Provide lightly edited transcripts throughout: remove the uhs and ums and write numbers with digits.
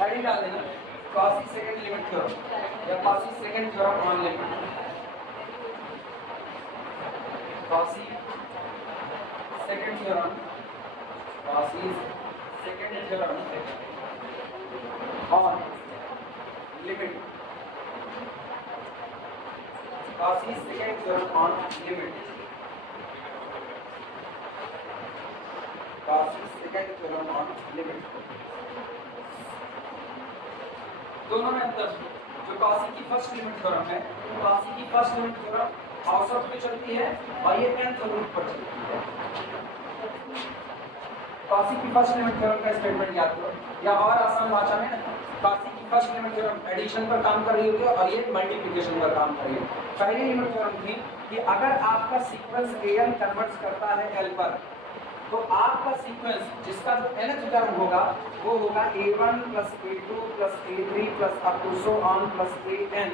Heading डाल देना Cauchy second limit theorem या Cauchy second theorem on limit, Cauchy second theorem, Cauchy second theorem on limit, Cauchy second theorem on limit, Cauchy second theorem on limit. दोनों में अंतर, जो Cauchy की first limit theorem है, Cauchy की first limit theorem औसत पे चलती है और ये nth रूट पर चलती है। कॉची की फर्स्ट लिमिट थ्योरम का स्टेटमेंट याद करो, या और आसान भाषा में ना, कॉची की फर्स्ट लिमिट थ्योरम एडिशन पर काम कर रही होगी और ये मल्टीप्लिकेशन पर काम कर रही है। पहली लिमिट थ्योरम थी कि अगर आपका सीक्वेंस an कन्वर्ट्स करता है l पर, तो आपका सीक्वेंस जिसका जो nth टर्म होगा वो होगा a1 plus a2 plus a3 plus up to so on plus an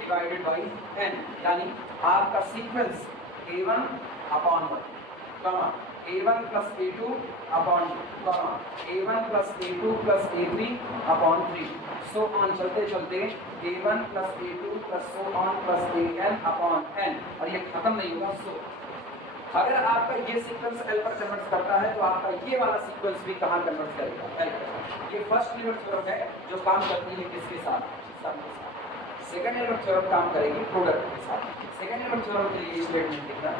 divided by n, यानी आपका सीक्वेंस a1 upon 1, कमा a1 plus a2 upon 2, कमा a1 plus a2 plus a3 upon 3, so on चलते चलते a1 plus a2 plus so on plus an upon n, और ये खत्म नहीं होगा। so अगर आपका ये सीक्वेंस L पर कन्वर्ट करता है तो आपका ये वाला सीक्वेंस भी कहाँ कन्वर्ट करेगा, L पर। ये फर्स्ट लिमिट थ्योरम है जो काम करती है किसके साथ, सम के साथ। सेकंड लिमिट थ्योरम काम करेगी प्रोडक्ट के साथ। सेकंड लिमिट थ्योरम के लिए स्टेटमेंट लिखना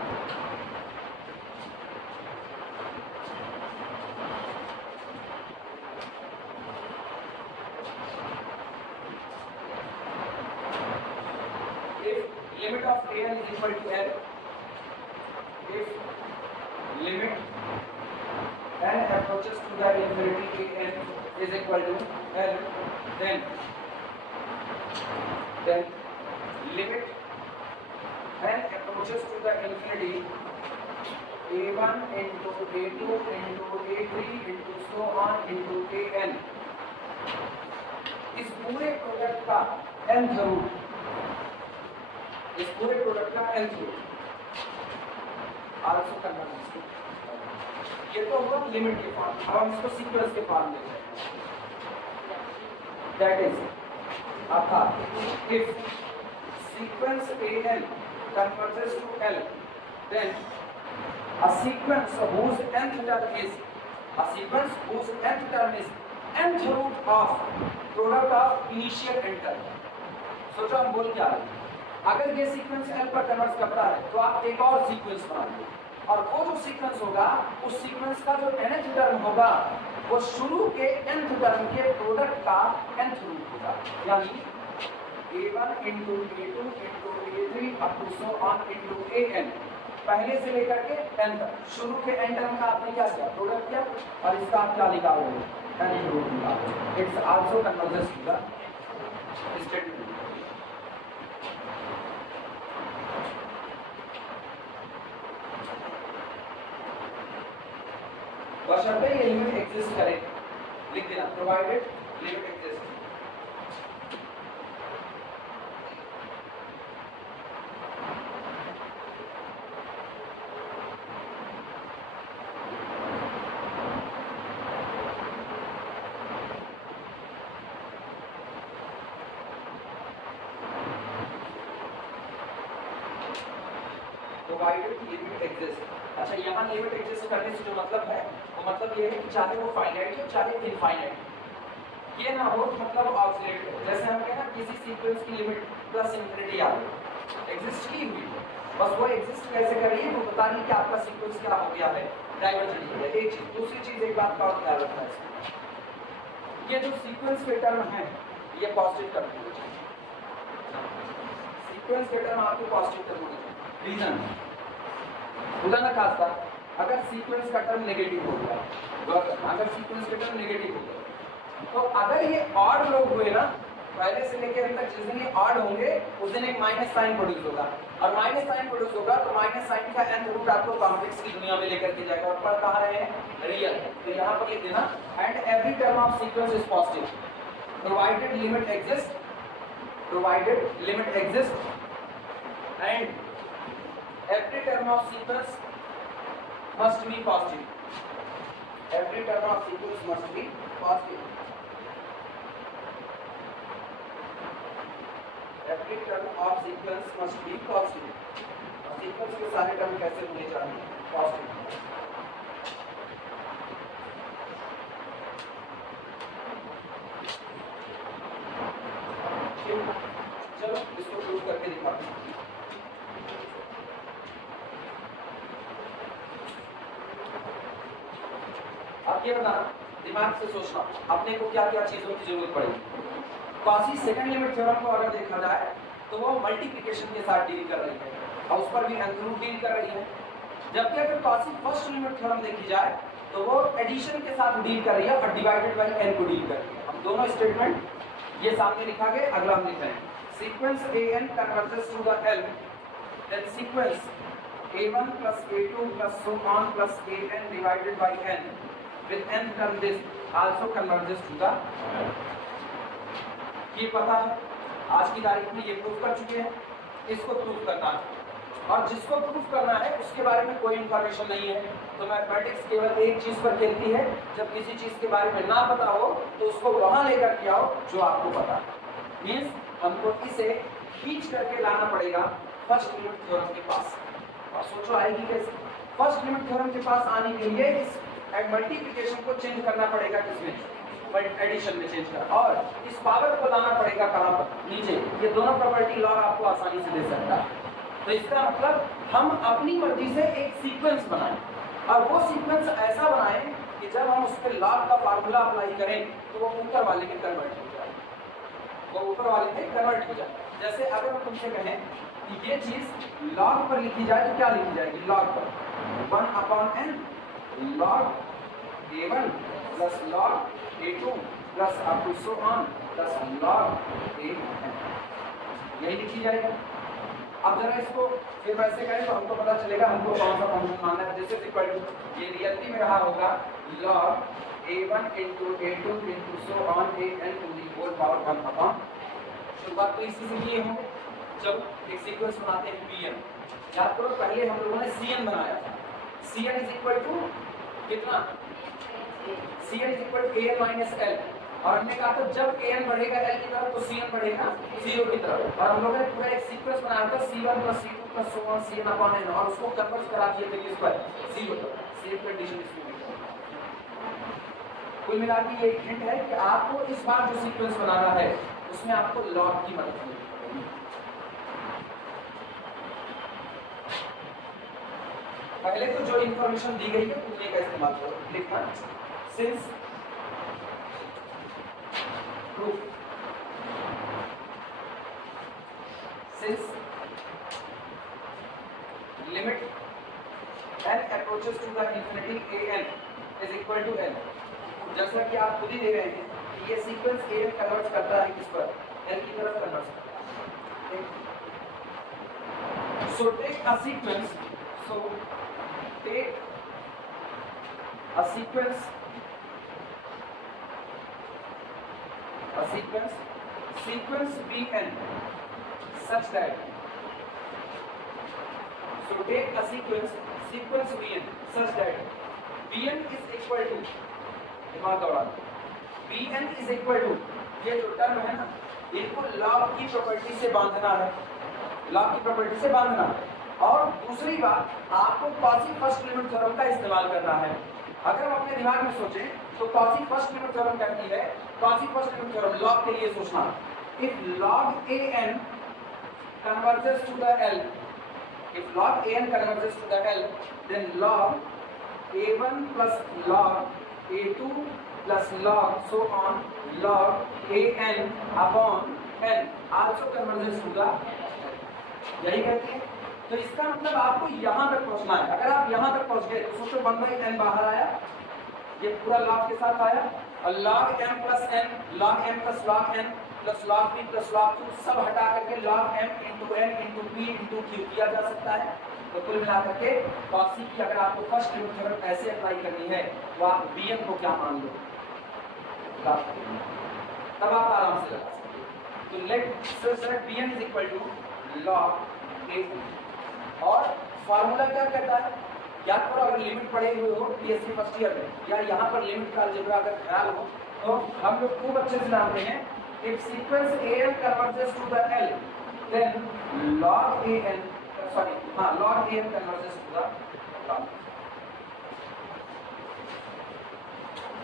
if limit of an is equal to L, if limit n approaches to the infinity an is equal to L, then limit n approaches to the infinity a1 into a2 into a3 into so on into an, इस पूरे product का nth root, इस पूरे product का nth root also convergence, ये तो होगा limit के फॉर्म। अब हम इसको सीक्वेंस के फॉर्म ले लेते हैं, दैट इज अर्थात if sequence an converges to L, then a sequence whose nth term is nth root of product of initial and term। सोचो हम बोल क्या रहे हैं, अगर ये सीक्वेंस L पर कन्वर्ट करता है तो आप एक और सीक्वेंस बनाइए, और वो जो सीक्वेंस होगा उस सीक्वेंस का जो nth टर्म होगा वो शुरू के nth टर्म के प्रोडक्ट का nth रूट होगा, यानी a1 into a2 into a3 up to so on into an, पहले से लेकर के n तक शुरू के n टर्म का आपने क्या किया, प्रोडक्ट किया, और इसका आप क्या निकालोगे, nth रूट निकालोगे। It's also convergence to the statement. बशर्ते ये लिमिट एग्जिस्ट करे, लिख देना provided limit exist. Provided limit exist. अच्छा, यहाँ लिमिट एग्जिस्ट करने से जो मतलब है वो मतलब ये है कि चाहे वो फाइनाइट हो चाहे इनफाइनाइट, ये ना हो मतलब ऑब्सोल्यूट हो। जैसे हम कहना किसी सीक्वेंस की लिमिट प्लस इंफिनिटी आ गई, एग्जिस्ट की हुई है, बस वो एग्जिस्ट कैसे कर रही है वो बता रही है कि आपका सीक्वेंस क्या हो गया है, डाइवर्जेंट हो गया। एक चीज, दूसरी चीज एक बात का और ख्याल रखना है इसमें, ये जो सीक्वेंस के टर्म है ये पॉजिटिव टर्म होने चाहिए, सीक्वेंस के टर्म आपके पॉजिटिव टर्म होने चाहिए। रीजन, खुदा ना खास्ता अगर सीक्वेंस का टर्म नेगेटिव हो गया, अगर सीक्वेंस का टर्म नेगेटिव हो गया तो अगर ये ऑड लोग हुए ना, पहले से लेकर अंत तक जिस दिन ये ऑड होंगे उस दिन एक माइनस साइन प्रोड्यूस होगा, और माइनस साइन प्रोड्यूस होगा तो माइनस साइन का nth रूट आपको कॉम्प्लेक्स की दुनिया में लेकर के जाएगा, और पर कहाँ रहे हैं, रियल। तो यहाँ पर लिख देना and every term of sequence is positive provided limit exist, provided limit exist and every term of sequence must be positive, every term of sequence must be positive। every term of sequence must be positive. Sequence के सारे term कैसे होने चाहिए? Positive. चलो इसको prove करके दिखाते हैं। आप ये बताना, दिमाग से सोचना अपने को क्या क्या चीजों की जरूरत पड़ेगी। कॉची सेकंड लिमिट थ्योरम को अगर देखा जाए तो वो मल्टीप्लिकेशन के साथ डील कर रही है और उस पर भी एंथ्रू डील कर रही है, जबकि अगर कॉची फर्स्ट लिमिट थ्योरम देखी जाए तो वो एडिशन के साथ डील कर रही है और डिवाइडेड बाय n को डील कर रही है। हम दोनों स्टेटमेंट ये सामने लिखा गया, अगला हम लिख रहे हैं sequence an converges to the l, then sequence a1 plus a2 plus so on plus an divided by n with n term this also converges to the ये पता है, आज की तारीख में ये प्रूफ कर चुके हैं, इसको प्रूफ करना है और जिसको प्रूफ करना है उसके बारे में कोई इंफॉर्मेशन नहीं है तो मैथमेटिक्स केवल एक चीज पर खेलती है, जब किसी चीज के बारे में ना पता हो तो उसको वहां लेकर के आओ जो आपको पता है। मीन्स हमको इसे खींच करके लाना पड़ेगा फर्स्ट लिमिट थ्योरम के पास। और सोचो आएगी कैसे? फर्स्ट लिमिट थ्योरम के पास आने के लिए इस मल्टीप्लिकेशन को चेंज करना पड़ेगा, किसमें? एडिशन में चेंज कर, और इस पावर को लाना पड़ेगा कहां पर? नीचे। ये दोनों प्रॉपर्टी लॉग आपको आसानी से दे सकता है। तो इसका मतलब हम अपनी मर्जी से एक सीक्वेंस बनाएं और वो सीक्वेंस ऐसा बनाएं कि जब हम उस पर लॉग का फार्मूला अप्लाई करें तो वो ऊपर वाले में कन्वर्ट हो जाए, वो ऊपर वाले में कन्वर्ट हो जाए। जैसे अगर हम तुमसे कहें कि ये चीज लॉग पर लिखी जाए तो क्या लिखी जाएगी? लॉग पर 1/n log a1 plus log a2 plus up to so on plus log an, यही लिखी जाएगी। अब जरा इसको फिर वैसे करें तो हमको पता चलेगा हमको कौन सा फंक्शन मानना है। जैसे इक्वल टू ये रियलिटी में रहा होगा log a1 into a2 into so on an to the whole power 1 upon। शुरुआत तो इसी से किए होंगे। चलो एक सीक्वेंस बनाते हैं bn। याद करो पहले हम लोगों ने cn बनाया था। cn is equal to कितना? cn is equal to an minus l, और हमने कहा था जब an बढ़ेगा l की तरफ तो cn बढ़ेगा 0 की तरफ, और हम लोगों ने पूरा एक सीक्वेंस बनाया था c1 plus c2 plus so on cn upon n, और उसको कन्वर्ट करा दिए थे इस पर 0 तक। सेम कंडीशन इसमें कुल मिला के ये एक हिंट है कि आपको इस बार जो सीक्वेंस बनाना है उसमें आपको लॉग की मदद मिलेगी। पहले तो जो इंफॉर्मेशन दी गई है उन्हीं का इस्तेमाल करो। लिखना since proof, since limit n approaches to the infinity an is equal to n, जैसा कि आप खुद ही दे रहे हैं कि ये सीक्वेंस an कन्वर्ट करता है किस पर? n की तरफ कन्वर्ट करता है। So take a sequence, so take a sequence bn such that, so take a sequence bn such that bn is equal to, दिमाग दौड़ाना, bn is equal to, ये जो टर्म है ना इनको लॉग की प्रॉपर्टी से बांधना है, लॉग की प्रॉपर्टी से बांधना है। और दूसरी बात आपको कॉची फर्स्ट लिमिट थ्योरम का इस्तेमाल करना है। अगर हम अपने दिमाग में सोचें तो कॉची फर्स्ट लिमिट थ्योरम कहती है, Cauchy first limit theorem log के लिए सोचना, if log an converges to the l, if log an converges to the l, then log a1 plus log a2 plus log so on log an upon n also converges to the, यही कहती है। तो इसका मतलब आपको यहां तक पहुंचना है। अगर आप यहां तक पहुंच गए तो सोचो 1/n बाहर आया, ये पूरा log के साथ आया, और log m plus n, log m plus log n plus log p plus log q सब हटा करके log m into n into p into q किया जा सकता है। तो कुल मिलाकर के कॉची की अगर आपको फर्स्ट लिमिट थ्योरम ऐसे अप्लाई करनी है तो आप bn को क्या मान लो, तब आप आराम से लगा सकते हो। तो let bn is equal to log a, और फार्मूला क्या कहता है? याद करो अगर लिमिट पढ़े हुए हो बीएससी फर्स्ट ईयर में या यहाँ पर लिमिट का अलजेब्रा अगर ख्याल हो तो हम लोग खूब अच्छे से जानते हैं, if sequence an converges to the l, then log an log an converges to the log.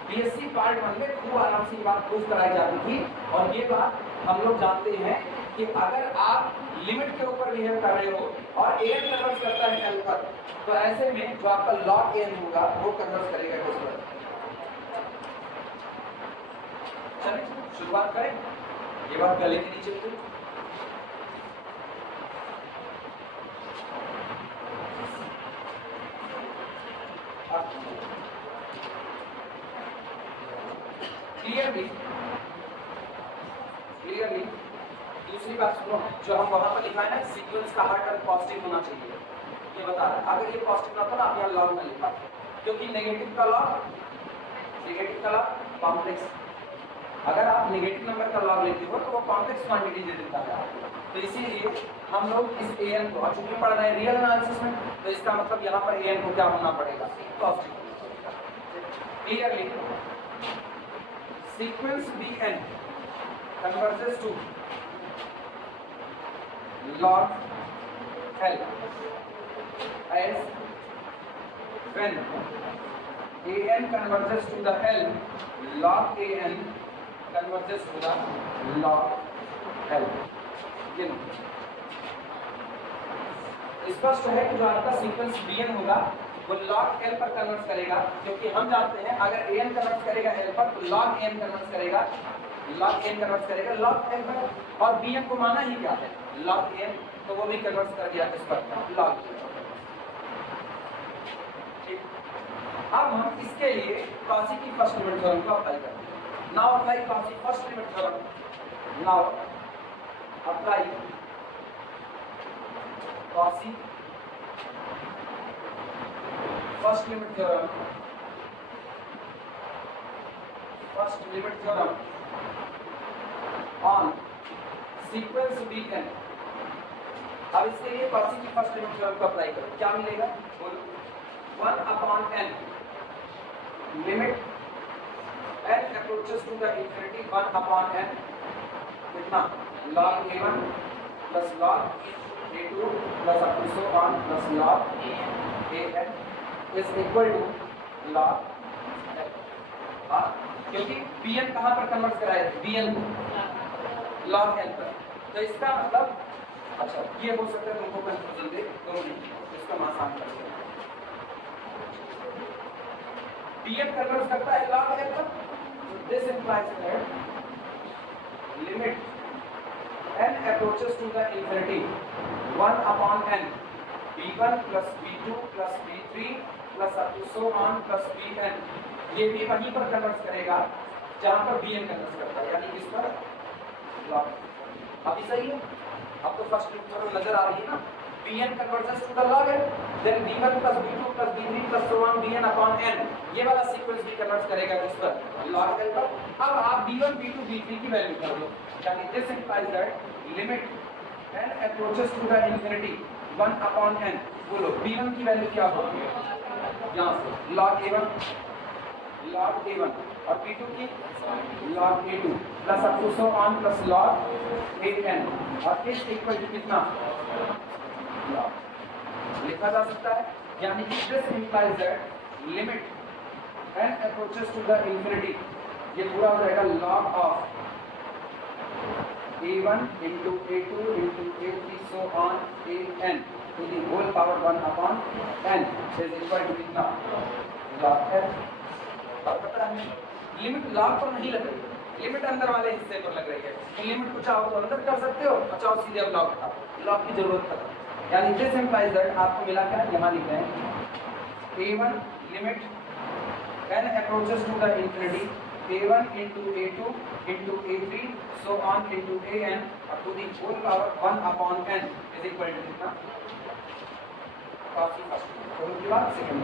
BSc part 1 में खूब आराम से ये बात प्रूव कराई जाती थी और ये बात हम लोग जानते हैं कि अगर आप लिमिट के ऊपर बिहेव कर रहे हो और an कन्वर्स करता है l पर, तो ऐसे में जो आपका log n होगा वो कन्वर्स करेगा किस पर। चलिए शुरुआत करें, ये बात गले के नीचे की। क्लियरली दूसरी बात सुनो, जो हम वहां पर लिखा है ना सीक्वेंस का हर टर्म पॉजिटिव होना चाहिए, ये बता रहा है। अगर ये पॉजिटिव ना तो ना आप यहाँ लॉग में लिखा, क्योंकि नेगेटिव का लॉग कॉम्प्लेक्स, अगर आप नेगेटिव नंबर का लॉग लेते हो तो वो कॉम्प्लेक्स क्वांटिटी दे देता है। तो इसीलिए हम लोग इस an को चूंकि पढ़ रहे हैं रियल एनालिसिस में, तो इसका मतलब यहाँ पर an को क्या होना पड़ेगा, positive. Clearly sequence Bn converges to log L as when An converges to the L, log An converges to the log L. स्पष्ट है कि जो आपका सीक्वेंस Bn होगा वो log L पर कन्वर्ट करेगा, क्योंकि हम जानते हैं अगर An कन्वर्ट करेगा L पर तो log N कन्वर्ट करेगा log L पर, और Bn को माना ही क्या है log N, तो वो भी कन्वर्ट कर दिया इस पर log। ठीक, अब हम इसके लिए कॉची की फर्स्ट लिमिट थ्योरम को अप्लाई करते हैं। Now apply Cauchy first limit theorem. Now apply Cauchy first limit theorem on sequence Bn। अब इसके लिए कॉची की फर्स्ट लिमिट थ्योरम को अप्लाई करो, क्या मिलेगा बोलो, 1/n limit n approaches to the infinity 1/n कितना log a1 plus log a2 plus up to so on plus log an is equal to log L। क्योंकि Bn कहाँ पर convert कराया है, Bn log L पर, तो इसका मतलब अच्छा ये हो सकता है तुमको कंफ्यूजन दे, दोनों इसका मैं आसान कर दूंगा। Bn कन्वर्ट करता है log L पर, this implies that limit n approaches to the infinity 1/n b1 plus b2 plus b3 plus up to so on plus bn, ये भी वहीं पर कन्वर्ट करेगा जहां पर bn कन्वर्ट करता है, यानी किस पर log। अभी सही है, अब तो फर्स्ट लिमिट नजर आ रही है ना, bn converges to the log n, then b1 plus b2 plus b3 plus so on bn upon n, ये वाला सीक्वेंस भी कन्वर्ट करेगा किस पर log l पर। अब आप b1 b2 b3 की वैल्यू कर दो, यानी this implies that limit n approaches to the infinity 1/n, बोलो b1 की वैल्यू क्या होगी, यहाँ से log a1 और b2 की log a2 plus up to so on plus log an, और इस इक्वल टू कितना log लिखा जा सकता है, यानी कि this implies that limit n approaches to the infinity, ये पूरा हो जाएगा log of a1 into a2 into a3 so on an to the whole power 1/n is equal to कितना log l। अब पता है लिमिट log पर नहीं लग रही है, लिमिट अंदर वाले हिस्से पर लग रही है, तो लिमिट को चाहो तो अंदर कर सकते हो और चाहो सीधे अब log हटाओ, log की जरूरत खत्म। यानी दिस इंप्लाइज दैट आपको मिला क्या, यहाँ लिख रहे हैं a1 limit n approaches to the infinity a1 into a2 into a3 so on into an up to the whole power 1/n is equal to कितना cos फर्स्ट, और उसके बाद सेकंड।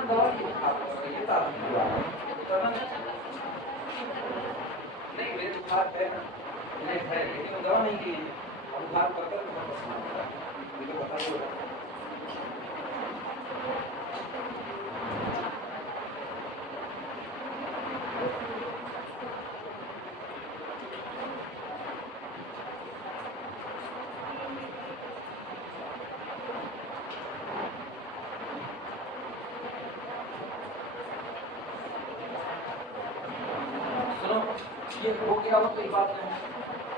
ना दवा की बुखार कर रही है, ताप की दवा उतरना नहीं, मेरे बुखार है ना, नहीं है, लेकिन वो दवा नहीं ली है, और बुखार करता है तो पसंद आता है, मुझे पता ही होगा। ये हो गया वो कोई बात नहीं।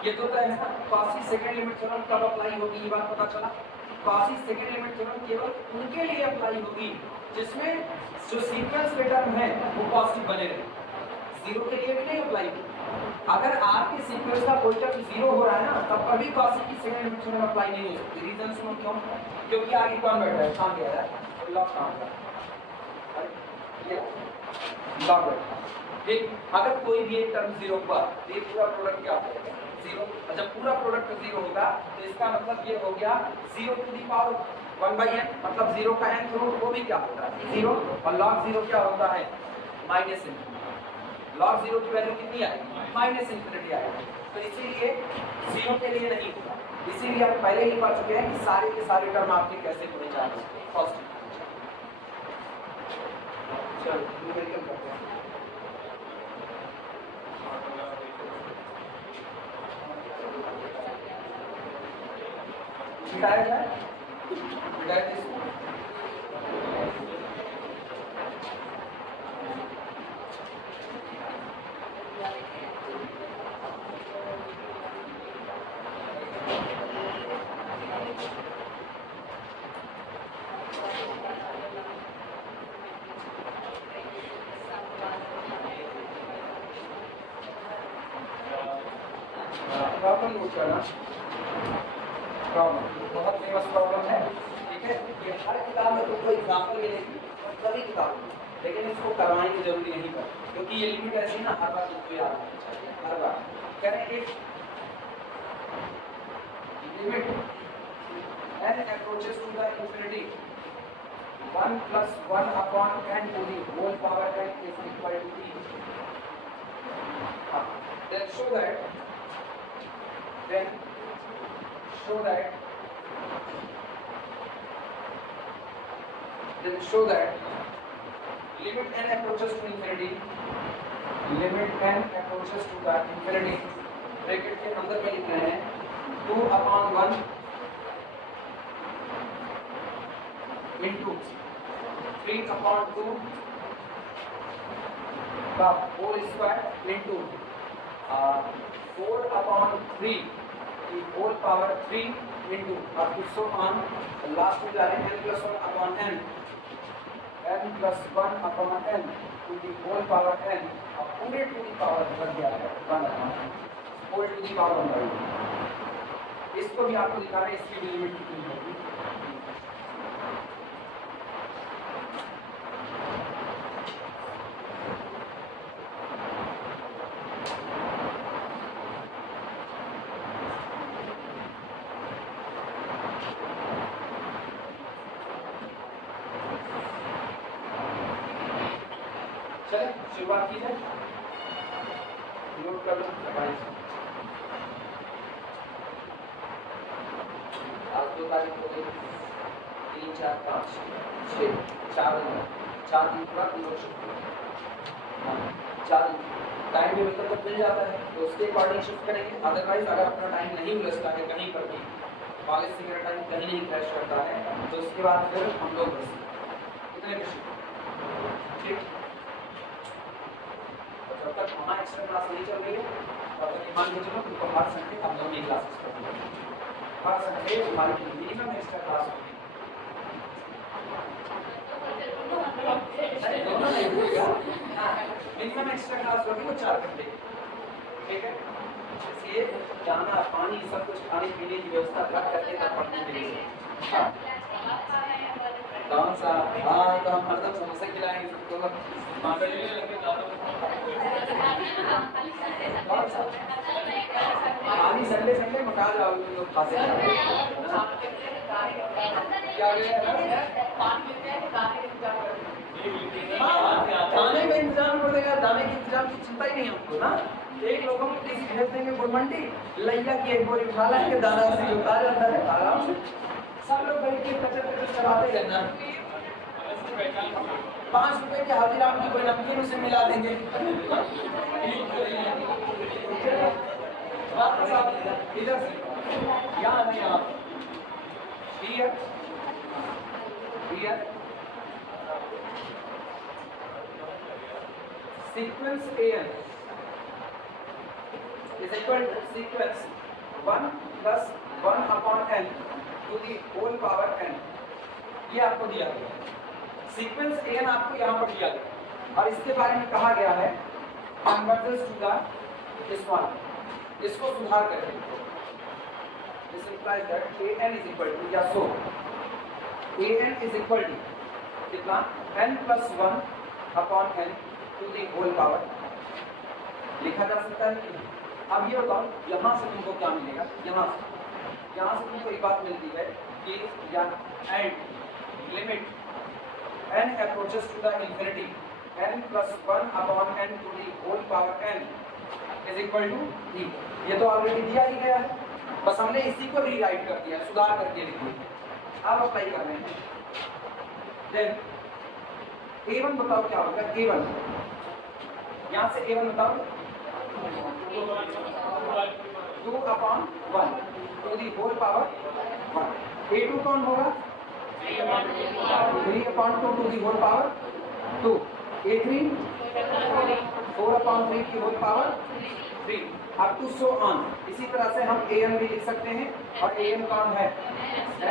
ये तो तय है ना, क्वासी सेकंड लिमिट थ्योरम कब अप्लाई होगी ये बात पता चला। क्वासी सेकंड लिमिट थ्योरम केवल उनके लिए अप्लाई होगी जिसमें जो सीक्वेंस के टर्म है वो पॉजिटिव बने रहे, जीरो के लिए भी नहीं अप्लाई होगी। अगर आपके सीक्वेंस का कोई टर्म जीरो हो रहा है ना तब कभी क्वासी की सेकंड लिमिट थ्योरम अप्लाई नहीं हो सकती। रीजन सुनो क्यों? क्योंकि आगे कौन बैठा है, कहां गया है लॉक, कहां गया ये लॉक बैठा। ठीक, अगर कोई भी एक टर्म जीरो हुआ तो ये पूरा प्रोडक्ट क्या हो जाएगा जीरो, और जब पूरा प्रोडक्ट जीरो होगा तो इसका मतलब ये हो गया 0 टू दी पावर 1/n, मतलब जीरो का nth रूट वो भी क्या होता है जीरो, और log जीरो क्या होता है माइनस इनफिनिटी। log जीरो की वैल्यू कितनी आएगी माइनस इनफिनिटी आएगी, तो इसीलिए जीरो के लिए नहीं होगा। इसीलिए आप पहले ही पढ़ चुके हैं कि सारे के सारे टर्म आपके कैसे होने जा रहे हैं पॉजिटिव। चलो न्यूमेरिकल करते हैं। मिटाया जाए, मिटाया जाए इसको। प्रॉब्लम नोट करना, प्रॉब्लम बहुत फेमस प्रॉब्लम है, ठीक है। ये हर किताब में तुमको एग्जाम्पल मिलेगी, सभी किताब में, लेकिन इसको करवाने की जरूरी नहीं पर, क्योंकि ये लिमिट ऐसी ना हर बार तुमको याद होनी चाहिए, हर बार कह रहे हैं if limit n approaches to the infinity 1 plus 1 upon n to the whole power n is equal to t, then show that limit n approaches to infinity, limit n approaches to the infinity, bracket के अंदर में लिख रहे हैं 2/1 into 3/2 का whole square into 4/3 की whole power 3 into up to so on, last में जा रहे हैं n plus 1/n, n plus 1/n to the whole power n, अब पूरे टू दी पावर बन गया है 1/n whole to the power 1/n। इसको भी आपको दिखा रहे हैं, इसकी लिमिट कितनी होगी। चले शुरुआत की जाए, नोट कर लो। आज 2 तारीख हो गई, 3 4 5 6 4 दिन पूरा 3 वर्ष 4 दिन टाइम टेबल तक मिल जाता है तो उसके अकॉर्डिंग शिफ्ट करेंगे। अदरवाइज अगर अपना टाइम नहीं उलझता है कहीं पर भी, कॉलेज से मेरा टाइम कहीं नहीं क्रैश करता है तो उसके बाद फिर हम लोग इतने में ठीक। जब तक वहाँ एक्स्ट्रा क्लास नहीं चल रही है तब तक मान के चलो तुमको हर संडे हम लोग ये क्लासेस करते हैं, हर संडे हमारी मिनिमम एक्स्ट्रा क्लास होगी। मिनिमम एक्स्ट्रा क्लास होगी वो 4 घंटे, ठीक है। इसलिए जाना पानी सब कुछ खाने पीने की व्यवस्था रख करके तब पढ़ने के लिए कौन सा, हाँ तो हम हरदम समोसा खिलाएंगे सबको, पानी संडे संडे मका जाओगे तुम लोग खाते क्या दाने के इंतजाम की चिंता ही नहीं हमको ना। एक लोगों को किसी भेज देंगे गुड़ मंडी, लैया की एक बोरी उठा लेंगे, दाना से उतार जाता है आराम से, सब लोग बैठ के कचर कचर चलाते रहना। 5 रुपए के हल्दीराम की कोई नमकीन उसे मिला देंगे। इधर से यहाँ नहीं, यहाँ sequence an is equal to sequence 1 plus 1 upon n to the whole power n। ये आपको दिया गया सीक्वेंस an आपको यहाँ पर दिया गया और इसके बारे में कहा गया है कन्वर्जेंस टू द स्मॉल, इसको सुधार करें। This implies that an is equal to, या so an is equal to कितना n plus 1 upon n to the whole power लिखा जा सकता है कि अब ये बताओ यहाँ से तुमको क्या मिलेगा, यहाँ से तुमको एक बात मिलती है कि या and limit n approaches to the infinity n plus 1 upon n to the whole power n is equal to e। ये तो ऑलरेडी दिया ही गया है, बस हमने इसी को रीराइट कर दिया, सुधार करके लिख दिया। अब अप्लाई कर रहे हैं। देन a1 बताओ क्या होगा, a1 यहाँ से a1 बताओ 2 upon 1 to the whole power 1। a2 कौन होगा 3 upon 2 to the whole power 2। a3 4 upon 3 की whole power 3 up to so on। इसी तरह से हम an भी लिख सकते हैं और an कौन है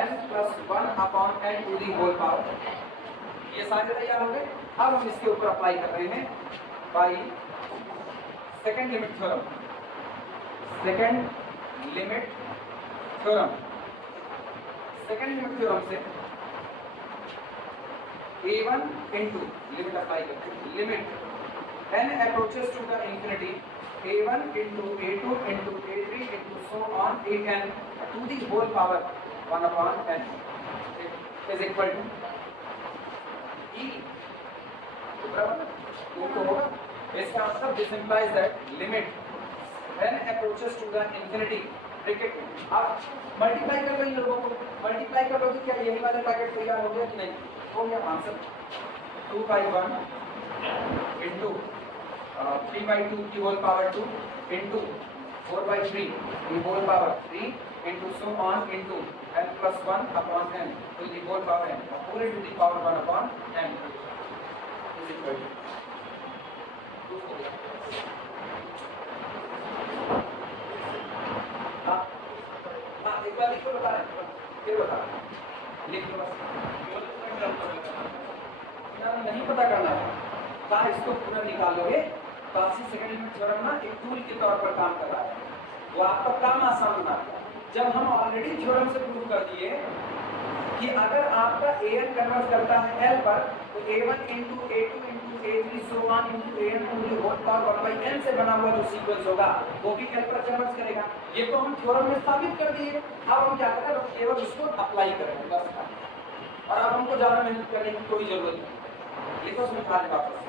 n plus 1 upon n to the whole power। ये सारे तैयार हो गए। अब हम इसके ऊपर अप्लाई कर रहे हैं by second limit theorem. Second limit theorem से a1 into लिमिट अप्लाई करते हैं, limit n approaches to the infinity a1 into a2 into a3 into so on an to the whole power 1 upon n is equal to e। तो होगा इसका मतलब this implies that limit n approaches to the infinity bracket में आप multiply कर लो इन लोगों को, multiply कर लो, क्या यही वाला ब्रैकेट तैयार हो गया कि नहीं, हो गया आंसर 2/1 into 3/2 की होल पावर 2 into 4/3 की whole power 3 into so on into n plus 1 upon n to the whole power n पूरे to the power 1 upon n is equal to एक बार लिख लो, बता रहे फिर बता लिख लो बस, नहीं पता करना है कहाँ इसको पूरा निकालोगे तो आपसी सेकंड लिमिट थ्योरम ना एक टूल के तौर पर काम कर रहा है, वो आपका काम आसान बना दिया। जब हम ऑलरेडी थ्योरम से प्रूव कर दिए कि अगर आपका an कन्वर्ट करता है l पर तो a1 into a2 into a3 so on into an to the whole power 1/n से बना हुआ जो सीक्वेंस होगा वो भी l पर कन्वर्ट करेगा। ये तो हम थ्योरम में साबित कर दिए। अब हम क्या करें, हम केवल उसको अप्लाई करेंगे बस, और अब हमको ज़्यादा मेहनत करने की कोई जरूरत नहीं। ये तो उसमें खाली वापस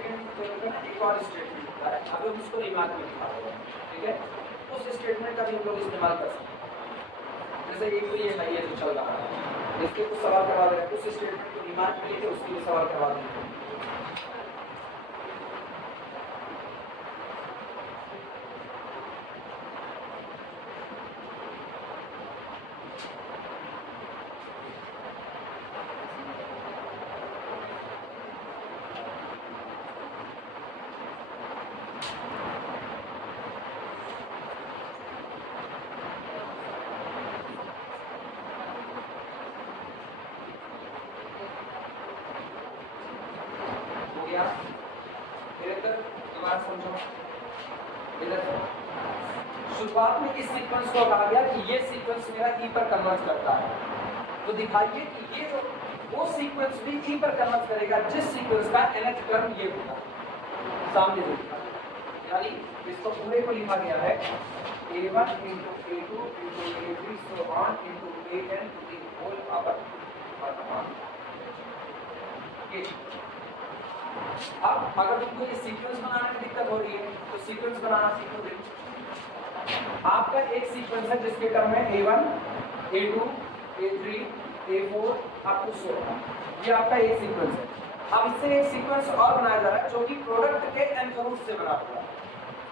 सेकंड लिमिट का एक और स्टेटमेंट होता है, अब हम उसको रिमार्क में लिखा होगा, ठीक है। उस स्टेटमेंट का भी हम लोग इस्तेमाल कर सकते हैं। जैसे एक तो ये है, ये जो चल रहा है, इसके कुछ सवाल करवा दे रहे हैं, उस स्टेटमेंट को रिमार्क में लेके उसके लिए सवाल करवा देंगे। शुरुआत में इस सीक्वेंस को कहा गया कि ये सीक्वेंस मेरा ई पर कन्वर्ट करता है, तो दिखाइए कि ये जो वो सीक्वेंस भी ई पर कन्वर्ट करेगा जिस सीक्वेंस का nth टर्म ये होगा, सामने जो लिखा, यानी इसको पूरे को लिखा गया है a1 into a2 into a3 so on into an to the whole power ये। अब अगर तुमको ये सीक्वेंस बनाने में दिक्कत हो रही है तो सीक्वेंस बनाना सीखोगे। आपका एक सीक्वेंस है जिसके टर्म में a1, a2, a3, a4 up to 16, ये आपका एक सीक्वेंस है। अब इससे एक सीक्वेंस और बनाया जा रहा है जो कि प्रोडक्ट के nth रूट से बना हुआ है,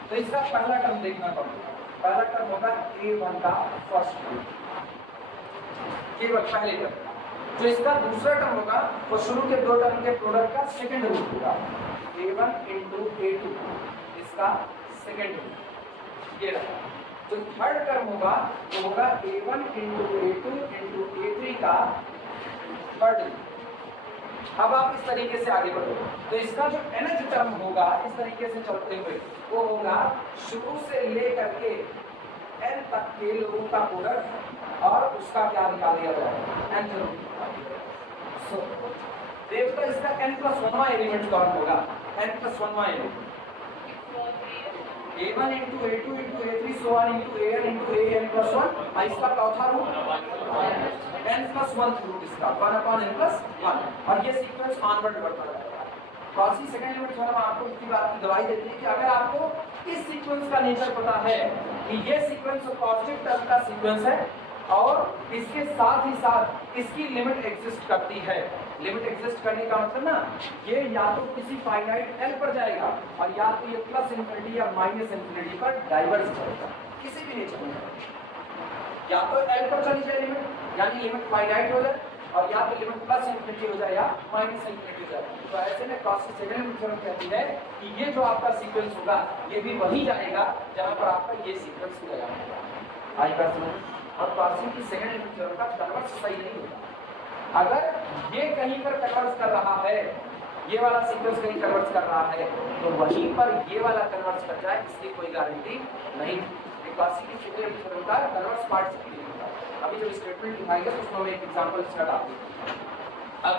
तो इसका पहला टर्म देखना पड़ेगा। पहला टर्म होगा a1 का फर्स्ट रूट, केवल पहले टर्म। जो इसका दूसरा टर्म होगा वो शुरू के दो टर्म के प्रोडक्ट का सेकंड रूट होगा, a1 into a2 इसका सेकंड रूट ये रहा। जो थर्ड टर्म होगा वो होगा a1 into a2 into a3 का थर्ड रूट। अब आप इस तरीके से आगे बढ़ो तो इसका जो nth टर्म होगा इस तरीके से चलते हुए वो होगा शुरू से लेकर के n तक के लोगों का प्रोडक्ट और उसका क्या निकाल दिया जाए nth रूट। देखो इसका n+1वां एलिमेंट कौन होगा, n+1वां element a1 into a2 into a3 so on into an into an+1 और इसका चौथा रूट n+1 रूट इसका 1/n+1 और ये सीक्वेंस ऑनवर्ड बढ़ता जाएगा। कॉची सेकंड लिमिट थ्योरम आपको इसकी बात की गवाही देती है कि अगर आपको इस सीक्वेंस का नेचर पता है कि ये सीक्वेंस पॉजिटिव टर्म का सीक्वेंस है और इसके साथ ही साथ इसकी लिमिट एग्जिस्ट करती है। लिमिट एग्जिस्ट करने का मतलब ना ये या तो किसी फाइनाइट एल पर जाएगा और या तो ये प्लस इंफिनिटी या माइनस इंफिनिटी पर डाइवर्ज करेगा, किसी भी नेचर में या तो एल पर चली जाए लिमिट यानी लिमिट फाइनाइट हो जाए और या तो लिमिट प्लस इंफिनिटी हो जाए या माइनस इंफिनिटी हो जाए। तो ऐसे में कॉची सेकंड लिमिट थ्योरम कहती है कि ये जो आपका सीक्वेंस होगा ये भी वही जाएगा जहां पर आपका ये सीक्वेंस गया होगा। आई बात समझ। और कॉची की सेकंड लिमिट थ्योरम का कन्वर्स सही नहीं होगा। अगर ये कहीं पर कन्वर्स कर रहा है, ये वाला सीक्वेंस कहीं कन्वर्स कर रहा है तो वहीं पर ये वाला कन्वर्स कर जाए इसकी कोई गारंटी नहीं। कॉची की सेकंड लिमिट थ्योरम का कन्वर्स पार्ट से क्लियर होगा। अभी जो स्टेटमेंट दिखाई है उसमें मैं एक एग्जांपल इसका डाल दूं। अब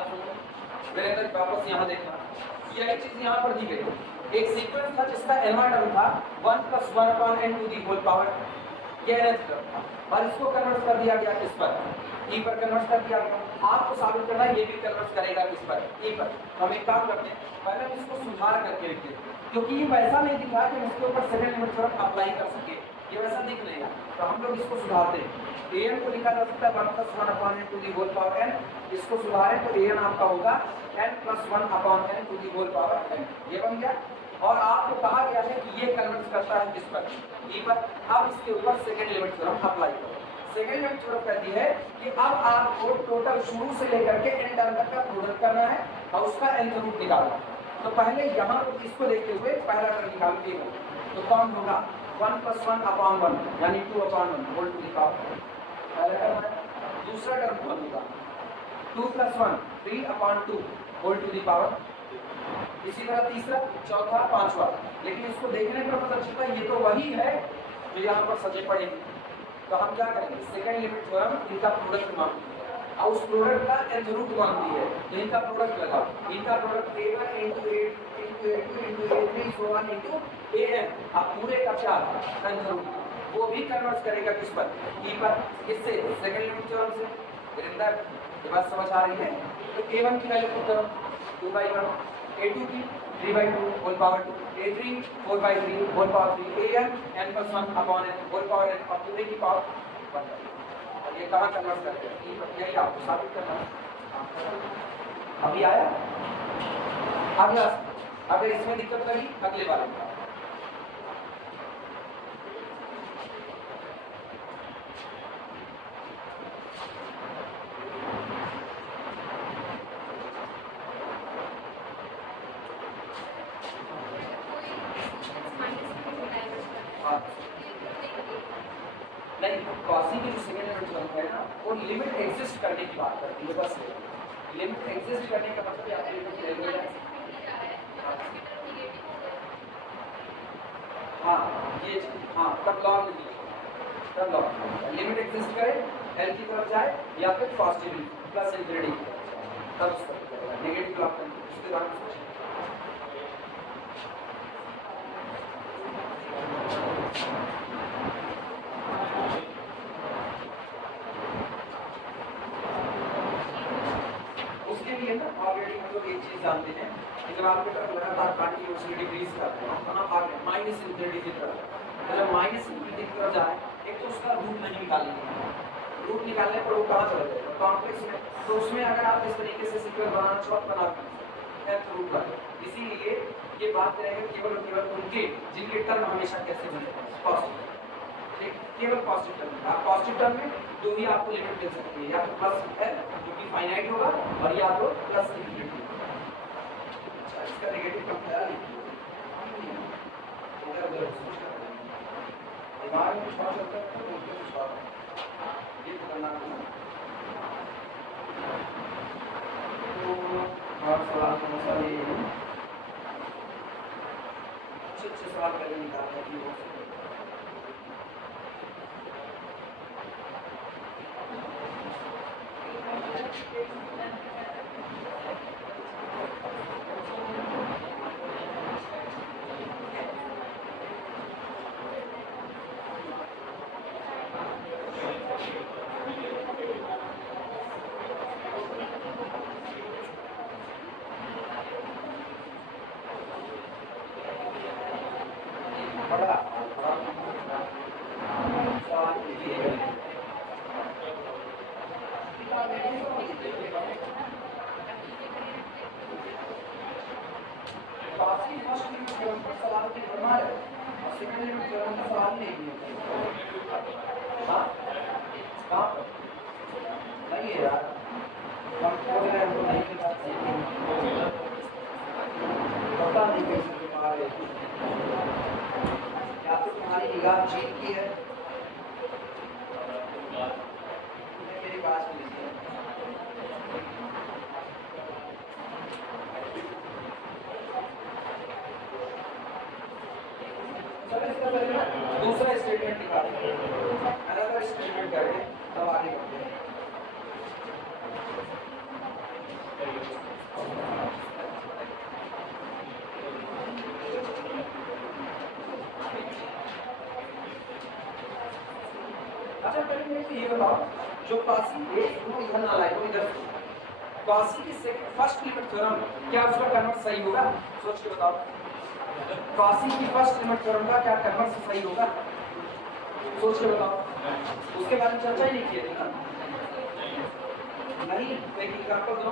मेरे अंदर वापस यहाँ देखना, यही चीज यहाँ पर दी गई। एक सीक्वेंस था जिसका nवां टर्म था 1 + 1/n to the whole power, ये nth टर्म था और इसको कन्वर्ट कर दिया गया किस पर, e पर कन्वर्ट कर दिया गया। आपको साबित करना है ये भी कन्वर्ट करेगा किस पर, e पर। तो हम एक काम करते हैं, पहले हम इसको सुधार करके लिखते हैं क्योंकि ये वैसा नहीं दिख रहा कि हम इसके ऊपर सेकंड लिमिट थ्योरम अप्लाई कर सके, ये वैसा दिख नहीं रहा। तो हम लोग इसको सुधारते हैं। an को लिखा जा सकता है 1 + 1/n to the whole power n, इसको सुधारें तो an आपका होगा n + 1/n to the whole power n, ये बन गया। और आपको कहा गया है कि ये कन्वर्ट करता है किस पर, e पर। अब इसके ऊपर सेकंड लिमिट थ्योरम अप्लाई करो। सेकंड लिमिट थ्योरम कहती है कि अब आपको टोटल शुरू से लेकर के n टर्म तक का प्रोडक्ट करना है और उसका nth रूट निकालना है। तो पहले यहाँ पर इसको देखते हुए पहला टर्म निकाल के तो कौन होगा 1 + 1/1 यानी 2/1 होल टू दी पावर पहला टर्म है। दूसरा टर्म कौन होगा 2 + 1 3/2 होल टू दी पावर। इसी तरह तीसरा, चौथा, पांचवा। लेकिन इसको देखने पर पता चलता है ये तो वही है जो यहाँ पर सजे पड़े हैं। तो हम क्या करेंगे, सेकंड लिमिट थ्योरम इनका प्रोडक्ट मानती है और उस प्रोडक्ट का nth रूट मानती है। तो इनका प्रोडक्ट लगाओ, इनका product a1 into a2 into a3 so on into an। अब पूरे का क्या nth रूट वो भी कन्वर्ट करेगा किस पर, e पर। किससे, सेकंड लिमिट थ्योरम से। अंदर ये बात समझ आ रही है। तो a1 की वैल्यू पुट करो 2/1, A2 की 3/2 whole power 2, A3 4/3 whole power 3, an n+1/n whole power n और पूरे की पावर 1। और ये कहाँ कन्वर्ट करते हैं, यही आपको साबित करना है। अभी आया अगला, अगर इसमें दिक्कत लगी अगले वाले में। नहीं, कॉसी की जो सेकेंड लिमिट टर्म है ना, वो लिमिट एग्जिस्ट करने की बात करती है। बस लिमिट एग्जिस्ट करने का मतलब आप लिमिट ले लो। हाँ ये हाँ तब लॉग लिमिट एग्जिस्ट करे, एल की तरफ जाए या फिर पॉजिटिव प्लस इंफिनिटी की तरफ जाए, तब नेगेटिव लॉग करनी उसके बाद सोचें। उसके लिए ना ऑलरेडी हम लोग एक चीज जानते हैं कि जब आपके तरफ लगातार कंटिन्यूअसली डिक्रीज करते हैं तो हम आगे माइनस इंफिनिटी की तरफ, तो जब माइनस इंफिनिटी की तरफ जाए एक तो उसका रूट नहीं निकालेंगे, रूट निकालने पर वो कहाँ चला जाएगा कॉम्प्लेक्स में, तो उसमें अगर आप इस तरीके से सीक्वेंस बनाना चाहो तो बना सकते हैं रूट वाले। इसीलिए ये बात करेंगे केवल और केवल उनके जिनके टर्म हमेशा कैसे बने पॉजिटिव, ठीक, केवल पॉजिटिव टर्म। आप पॉजिटिव टर्म में दो ही आपको लिमिट मिल सकती है, या तो प्लस है जो कि फाइनाइट होगा और या तो प्लस इंफिनिटी। अच्छा इसका नेगेटिव टर्म क्या है, इधर उधर दिमाग में कुछ और चलता है तो उसके कुछ और ये करना है। तो और सवाल का मसला ये है, अच्छे सवाल पहले निकालने की हो सकता है। नहीं है यार, हम खोज रहे हैं तो नहीं पता नहीं कैसे पा रहे, या तो तुम्हारी निगाह चीज की है, मेरी बात लीजिए। दूसरा स्टेटमेंट निकाल, अनदर स्टेटमेंट करके तब आगे बढ़ते हैं। अच्छा पहले मुझे ये बताओ, जो कॉसी ए वो इधर ना लाए, वो इधर कॉसी की फर्स्ट लिमिट थ्योरम क्या उसका कन्वर्स सही होगा, सोच के बताओ। कॉसी की फर्स्ट लिमिट थ्योरम का क्या कन्वर्स सही होगा, सोच के बताओ। उसके बारे में चर्चा ही नहीं की थी ना, नहीं। एक एग्जांपल दो,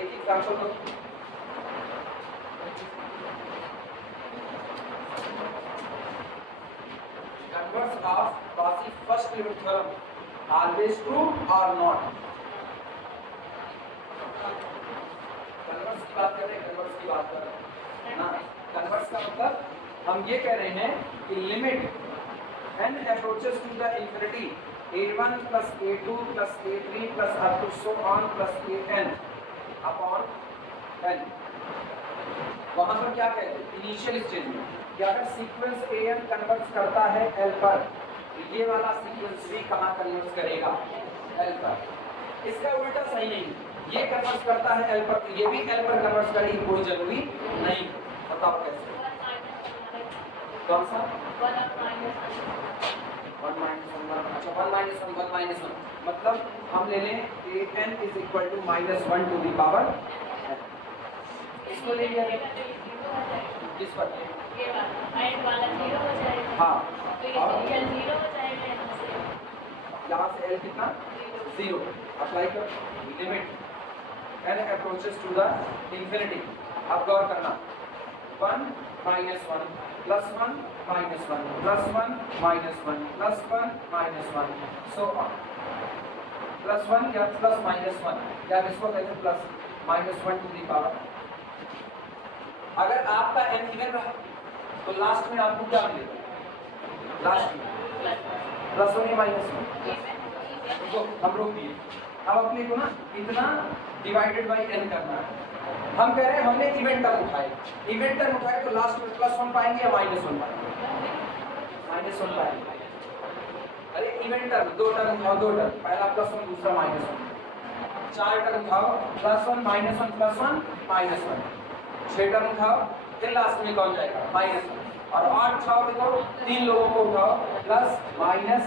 एक एग्जांपल दो। Converse of Cauchy first limit theorem always true or not? Converse की बात कर रहे हैं, कन्वर्स की बात कर रहे हैं ना। कन्वर्स का मतलब हम ये कह रहे हैं कि limit n approaches to the infinity a1 plus a2 plus a3 plus up to so on plus an upon n, वहां पर क्या कहते हैं इनिशियल स्टेज में कि अगर सीक्वेंस an कन्वर्ट करता है l पर, तो ये वाला सीक्वेंस भी कहाँ कन्वर्ट करेगा, l पर। इसका उल्टा सही नहीं, ये कन्वर्ट करता है l पर तो ये भी l पर कन्वर्ट करेगी, कोई जरूरी नहीं। बताओ कैसे, कौन सा 1 अच्छा 1 -1 मतलब हम ले लें an is equal to -1 to the power इसको ले लिया किस पर? ये वाला 0 हो जाएगा। हाँ तो ये L 0 हो जाएगा यहाँ से। यहाँ से L कितना? 0 अप्लाई कर limit n approaches to the infinity. अब गौर करना 1 -1 +1 -1 +1 -1 +1 -1 सो ऑन +1 या +-1 या इसको कहते हैं +-1 टू दी पावर। अगर आपका n इवन रहा तो लास्ट में आपको क्या मिलेगा? लास्ट में +1 या -1 तो हम रोक दिए। अब अपने को ना इतना डिवाइडेड बाय n करना है। हम कह रहे हैं हमने इवेंट टर्म उठाए तो लास्ट में +1 पाएंगे या -1 पाएंगे? -1 पाएंगे। अरे इवेंट टर्म दो टर्म उठाओ, दो टर्म, पहला +1 दूसरा -1, चार टर्म उठाओ +1 -1 +1 -1, 6 टर्म उठाओ फिर लास्ट में कौन जाएगा? -1 और 8 उठाओ देखो 3 लोगों को उठाओ प्लस माइनस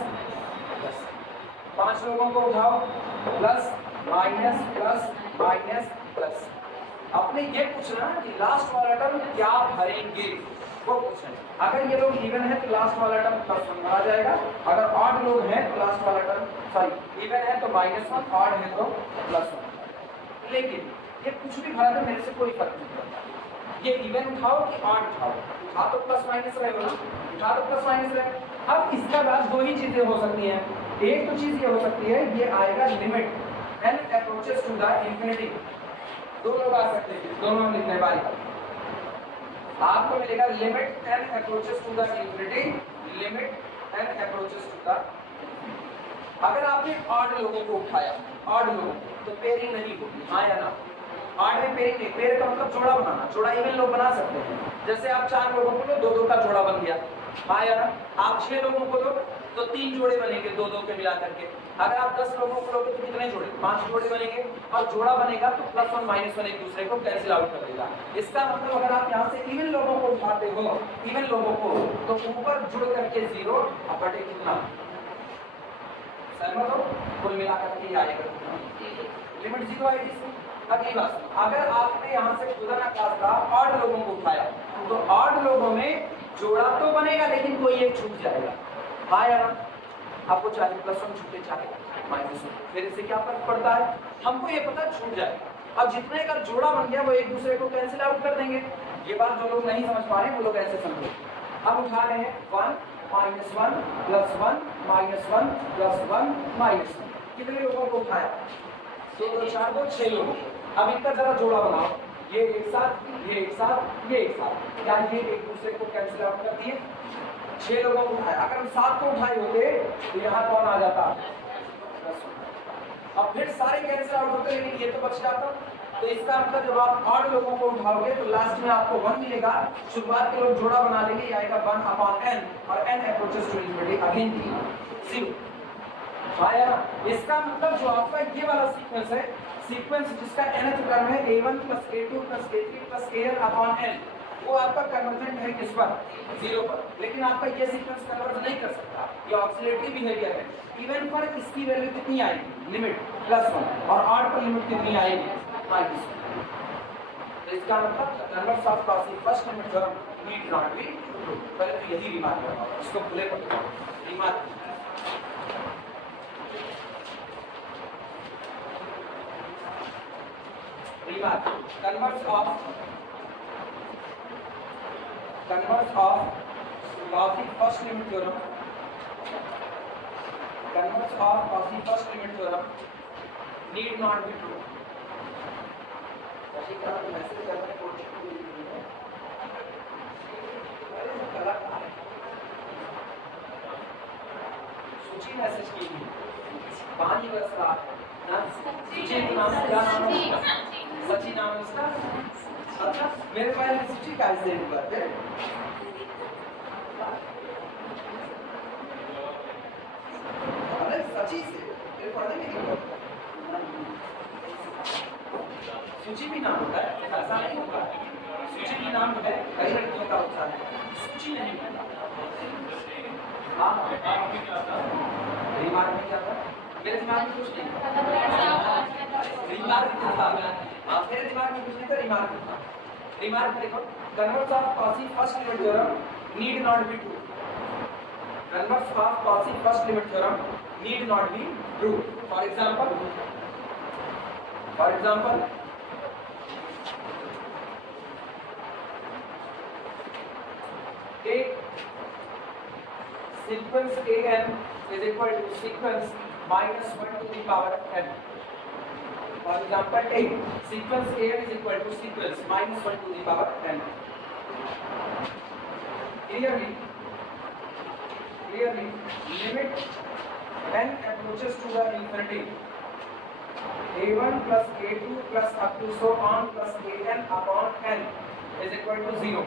5 लोगों को उठाओ plus minus plus minus plus. आपने ये पूछना कि लास्ट वाला टर्म क्या भरेंगे वो पूछना। अगर ये लोग इवन है तो लास्ट वाला टर्म +1 भरा जाएगा, अगर ऑड लोग हैं तो लास्ट वाला टर्म इवन है तो -1, ऑड है तो +1। लेकिन ये कुछ भी भरा दे मेरे से कोई फर्क नहीं पड़ता, ये इवन उठाओ कि ऑड उठाओ, उठा तो +- रहेगा ना, उठा तो +- रहे। अब इसका बाद दो ही चीजें हो सकती हैं। एक तो चीज ये हो सकती है ये आएगा limit n approaches to the infinity. दो लोग आ सकते हैं, दोनों हम लिखने बारी आपको मिलेगा limit n approaches to the infinity, limit n approaches to the. अगर आपने ऑड लोगों को उठाया, ऑड लोग तो पेयरिंग नहीं होगी, हाँ या ना? ऑड में पेयरिंग नहीं, पेयर का मतलब जोड़ा बनाना, जोड़ा इवन लोग बना सकते हैं। जैसे आप 4 लोगों को लो 2-2 का जोड़ा बन गया, हाँ या ना? आप 6 लोगों को लो तो 3 जोड़े बनेंगे 2-2 के मिला करके। अगर आप 10 लोगों को लोगे तो कितने जोड़े? 5 जोड़े बनेंगे और जोड़ा बनेगा तो +1 -1 एक दूसरे को कैंसिल आउट कर देगा। इसका मतलब अगर आप यहाँ से इवन लोगों को उठाते हो, इवन लोगों को, तो ऊपर जुड़ करके 0 और बटे कितना? सहमत हो? कुल मिला करके आएगा लिमिट 0 आएगी। अगली बात, अगर आपने यहाँ से खुदा ना खास्ता ऑड लोगों को उठाया तो ऑड लोगों में जोड़ा तो बनेगा लेकिन कोई एक छूट जाएगा, हाँ यार? आपको चाहे +1 छूटे चाहे -1, फिर इससे क्या फर्क पड़ता है? हमको ये पता छूट जाएगा। अब जितने का जोड़ा बन गया वो एक दूसरे को कैंसिल आउट कर देंगे। ये बात जो लोग नहीं समझ पा रहे वो लोग ऐसे समझो। अब उठा रहे हैं 1 -1 +1 -1 +1 -1, कितने लोगों को उठाया? 2 2 4 2 6 लोगों को। अब इनका जरा जोड़ा बनाओ, ये एक साथ, ये एक साथ, ये एक साथ, क्या ये एक दूसरे को कैंसिल आउट कर दिए? 6 लोगों को उठाया, अगर हम 7 को उठाए होते तो यहाँ कौन आ जाता? अब फिर सारे कैंसिल आउट होते लेकिन ये तो बच जाता। तो इसका मतलब जब आप ऑड लोगों को उठाओगे तो लास्ट में आपको 1 मिलेगा, शुरुआत के लोग जोड़ा बना लेंगे, ये आएगा 1/n और n approaches to infinity again 0। हाँ यार, इसका मतलब जो आपका ये वाला सीक्वेंस है, सीक्वेंस जिसका nth टर्म है a1 + a2 + a3 + an/n, वो आपका कन्वर्जेंट है किस पर? 0 पर। लेकिन आपका ये सीक्वेंस कन्वर्ज नहीं कर सकता, ये ऑक्सिलेटरी बिहेवियर है। इवन पर इसकी वैल्यू कितनी आएगी? लिमिट +1, और ऑड पर लिमिट कितनी आएगी? -1। तो इसका मतलब converse of classic first limit theorem need not be true. पहले तो यही रिमार्क करना, इसको भूले मत। Remark converse of Cauchy first limit theorem, converse of Cauchy first limit theorem need not be true। Cauchy का मैसेज करने की कोशिश की है, अरे गलत है, सूची मैसेज की है, पानी बरसा ना, सूची का नाम क्या नाम है? सची नाम है उसका। अच्छा, मेरे पास सूची का सेंड हुआ है। अरे सची से ये पढ़ने में क्या? सूची भी नाम होता है, ऐसा नहीं होता। सूची भी नाम है, कई लड़कियों का होता है, सूची नहीं होता। हाँ, रिमार्क में क्या था? मेरे दिमाग में कुछ नहीं था। रिमार्क था, हाँ मेरे दिमाग में कुछ नहीं था, रिमार्क था। Remark देखो, converse of Cauchy first limit theorem need not be true. Converse of Cauchy first limit theorem need not be true. For example, take sequence an is equal to sequence minus 1 to the power n. For example, take sequence an is equal to sequence minus 1 to the power n. Clearly, limit n approaches to the infinity, a1 plus a2 plus up to so on plus an upon n is equal to 0.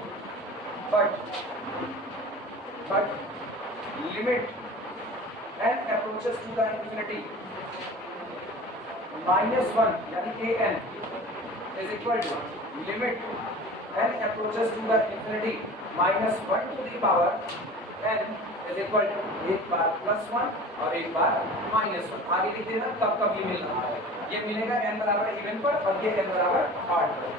But limit n approaches to the infinity, minus 1 यानी an is equal to limit n approaches to the infinity minus 1 to the power n is equal to एक बार plus 1 और एक बार minus 1. आगे लिख देना कब कब ये मिल रहा है. ये मिलेगा n बराबर इवन पर और ये n बराबर 8 पर.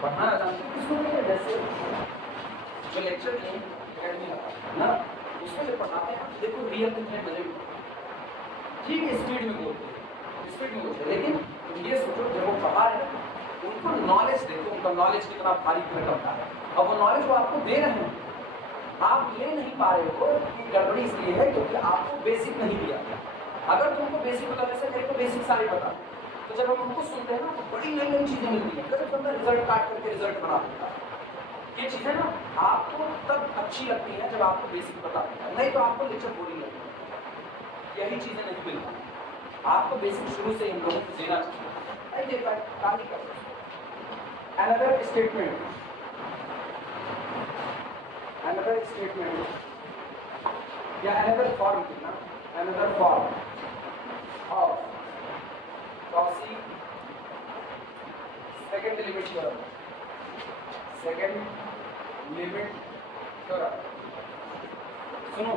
पढ़ाना जानते हो किसको नहीं है. जैसे जो लेक्चर नहीं एकेडमी का ना, उसमें जो पढ़ाते हैं देखो रियल कितने मजे में ठीक है, स्पीड में बोलते हैं, लेकिन ये सोचो जब वो पढ़ा रहे हैं उनको नॉलेज देखो, उनका नॉलेज कितना भारी भरकम है. अब वो नॉलेज वो आपको दे रहे हैं, आप ले नहीं पा रहे हो. कि गड़बड़ी इसलिए है क्योंकि आपको बेसिक नहीं दिया. अगर तुमको बेसिक पता, जैसे मेरे को बेसिक सारे पता, तो जब हम उनको सुनते हैं ना तो बड़ी नई नई चीजें मिलती हैं. जब बंदा रिजल्ट काट करके रिजल्ट बना देता है, ये चीजें ना आपको तब अच्छी लगती हैं जब आपको बेसिक पता होता है. नहीं तो आपको लेक्चर बोरिंग लगता है. यही चीजें नहीं मिलती. आपको बेसिक शुरू से इन लोगों को देना चाहिए. नहीं दे पाए काली कर. Another statement या another form of Cauchy second limit theorem. सुनो,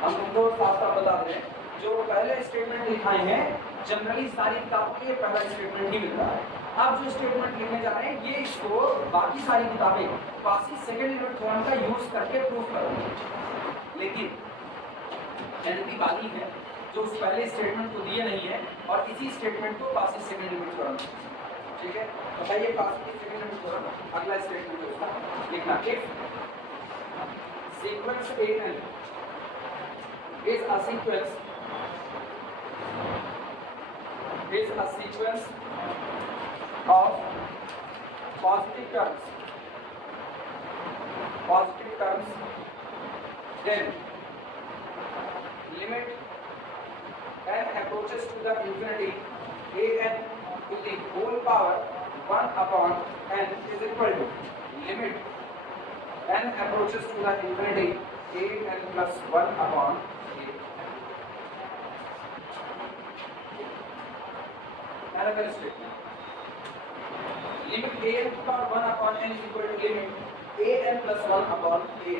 हम तुमको साफ साफ बता रहे हैं, जो पहले स्टेटमेंट लिखाए हैं जनरली सारी किताबों के लिए पहला स्टेटमेंट ही मिलता है. अब जो स्टेटमेंट लिखने जा रहे हैं ये इसको बाकी सारी किताबें Cauchy सेकंड लिमिट थ्योरम का यूज करके प्रूव करेंगे. लेकिन एनपी वाली है जो उस पहले स्टेटमेंट को दिए नहीं है और इसी स्टेटमेंट को Cauchy सेकंड लिमिट थ्योरम. ठीक है, बताइए Cauchy सेकंड लिमिट थ्योरम. अगला स्टेटमेंट है उसका लिखना. If sequence an is a sequence of positive terms, then limit n approaches to the infinity, an to the whole power 1 upon n is equal to limit n approaches to the infinity, an plus 1 upon a. Another statement. Limit an to the power 1 upon n is equal to limit an plus 1 upon a.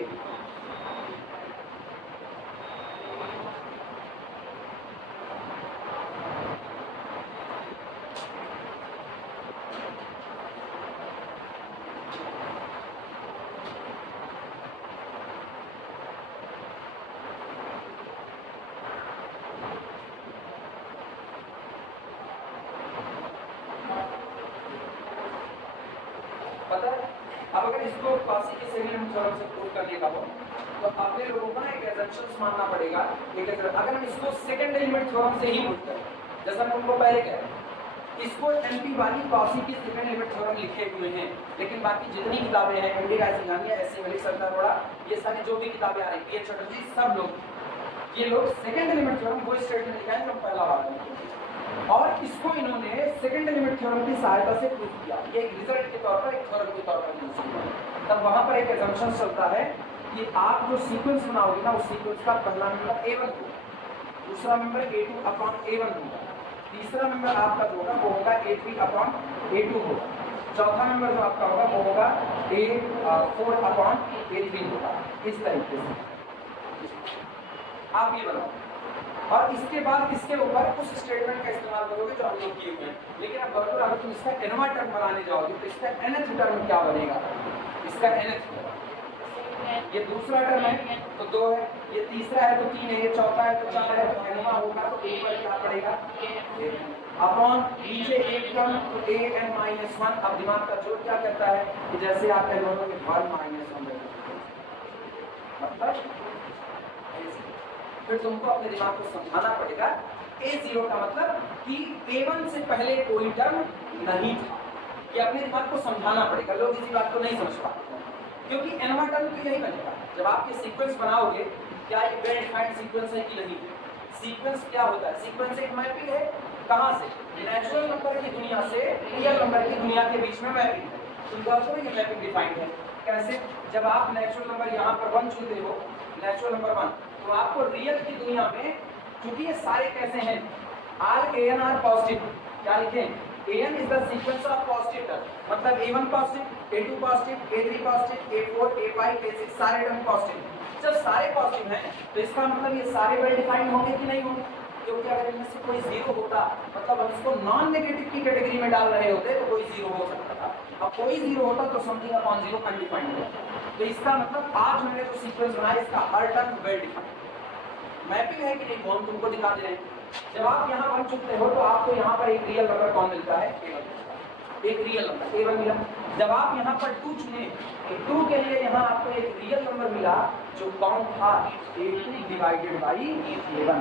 अब अगर इसको quasi के second limit theorem से prove करने का हो तो अपने लोगों को ना एक assumptions मानना पड़ेगा। अगर हम इसको सेकंड लिमिट थ्योरम से ही प्रूव करें, जैसा मैं तुमको पहले कह रहा इसको एमपी वाली क्वासी की सेकंड लिमिट थ्योरम लिखे हुए हैं, लेकिन बाकी जितनी किताबें हैं एमडी रायसिंघानिया, एससी मलिक सरदार बड़ा, ये सारी जो भी किताबें आ रही पीएच चटर्जी, सब लोग ये लोग सेकंड लिमिट थ्योरम वो स्टेटमेंट लिखा है जो पहला बार है और इसको इन्होंने सेकंड लिमिट थ्योरम की सहायता से प्रूव किया। ये एक रिजल्ट के तौर पर, एक थ्योरम के तौर पर यूज किया। तब वहां पर एक assumption चलता है कि आप जो सीक्वेंस बनाओगे ना उस सीक्वेंस का पहला मेंबर A1 होगा, दूसरा मेंबर A2/A1 होगा, तीसरा मेंबर आपका जो होगा वो होगा A3/A2 होगा, चौथा मेंबर जो आपका होगा वो होगा A4/A3 होगा। इस तरीके से आप ये बनाओ और इसके बाद इसके ऊपर उस स्टेटमेंट का इस्तेमाल करोगे जो हम लोग किए हुए हैं। लेकिन अब बराबर अगर तुम इसका nवा टर्म बनाने जाओगे तो इसका nth टर्म क्या बनेगा, इसका nth ये दूसरा टर्म है तो 2 है, ये तीसरा है तो 3 है, ये चौथा है तो 4 है, तो nवा होगा तो ऊपर क्या पड़ेगा अपॉन नीचे एक टर्म तो an-1। अब दिमाग का जोर क्या कहता है कि जैसे आप n लोगे 1 - 1 मतलब फिर तुमको अपने दिमाग को समझाना पड़ेगा A0 का मतलब कि A1 से पहले कोई टर्म नहीं था। ये अपने दिमाग को समझाना पड़ेगा, लोग इसी बात को नहीं समझ पाते क्योंकि nवा टर्म तो यही बनेगा जब आप ये सीक्वेंस बनाओगे। क्या ये वेल डिफाइंड सीक्वेंस है कि नहीं? सीक्वेंस क्या होता है? सीक्वेंस एक मैपिंग है, कहां से? नेचुरल नंबर की दुनिया से रियल नंबर की दुनिया के बीच में मैपिंग है। तुम कहते हो ये मैपिंग डिफाइंड है कैसे? जब आप नेचुरल नंबर यहाँ पर 1 चुनते हो, नेचुरल नंबर 1, तो आपको रियल की दुनिया में क्योंकि ये सारे कैसे हैं all an are पॉजिटिव, क्या लिखें an is the sequence of positive term, मतलब a1 positive, a2 positive, a3 positive, a4, a5, a6 सारे टर्म पॉजिटिव। जब सारे पॉजिटिव हैं तो इसका मतलब ये सारे वेल डिफाइंड होंगे कि नहीं होंगे? क्योंकि अगर इनमें से कोई जीरो होता मतलब हम इसको नॉन नेगेटिव की कैटेगरी में डाल रहे होते तो कोई जीरो हो सकता था। अब कोई जीरो होता तो समथिंग अपॉन जीरो अनडिफाइंड होता। तो इसका मतलब आज मैंने जो सीक्वेंस बनाया इसका हर टर्म वेल डिफाइंड मैपिंग है कि नहीं वो हम तुमको दिखा दे रहे हैं। जब आप यहाँ बन चुके हो तो आपको यहाँ पर एक रियल नंबर कौन मिलता है? एक रियल नंबर A1 मिला। जब आप यहाँ पर 2 चुने तो 2 के लिए यहाँ आपको एक रियल नंबर मिला जो कौन था? A2 divided by A1।